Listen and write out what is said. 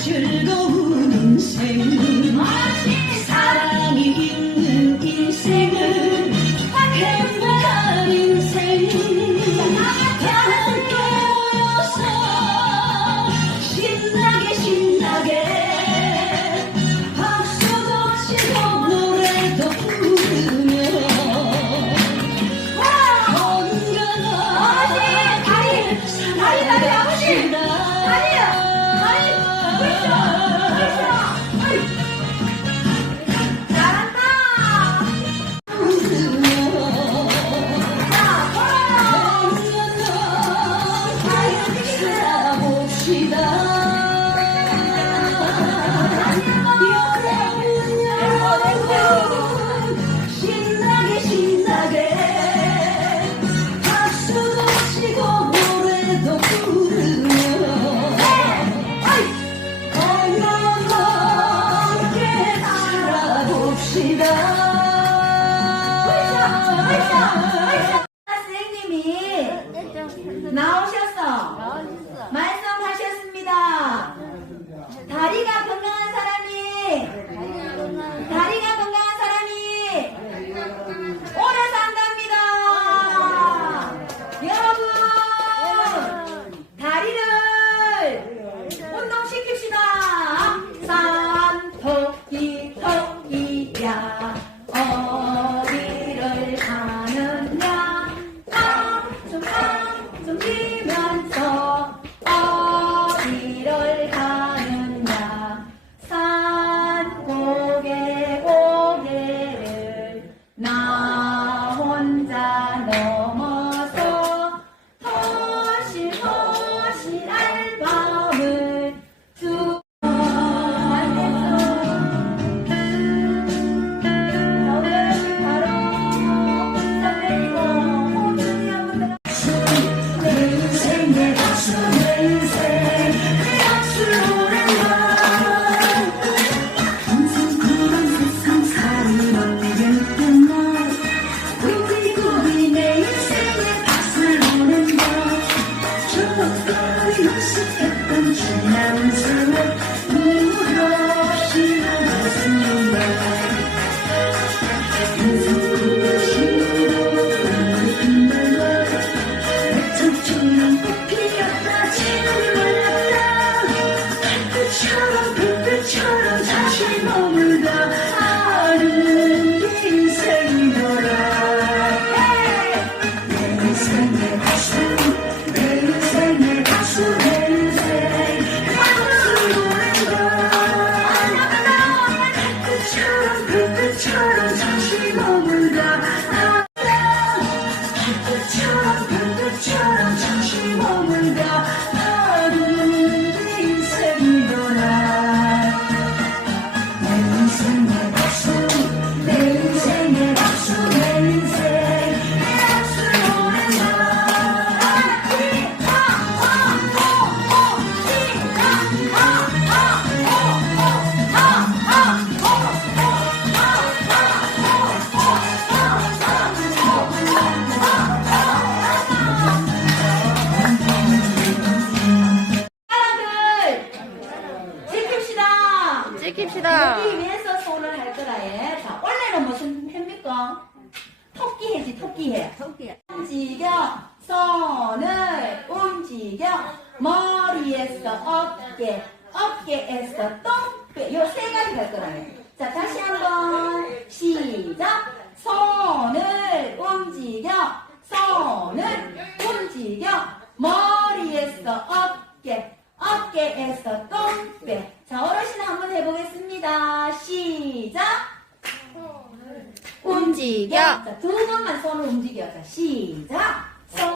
是个无名老后下手，然， 토끼해요. 토끼. 움직여, 손을 움직여, 머리에서 어깨, 어깨에서 똥배. 요 세 가지 갈 거라며. 자, 다시 한번 시작. 손을 움직여, 손을 움직여, 머리에서 어깨, 어깨에서 똥배. 자, 어르신 한번 해보겠습니다. 시작. 움직여. 자, 두 번만 손을 움직여. 자, 시작. 손.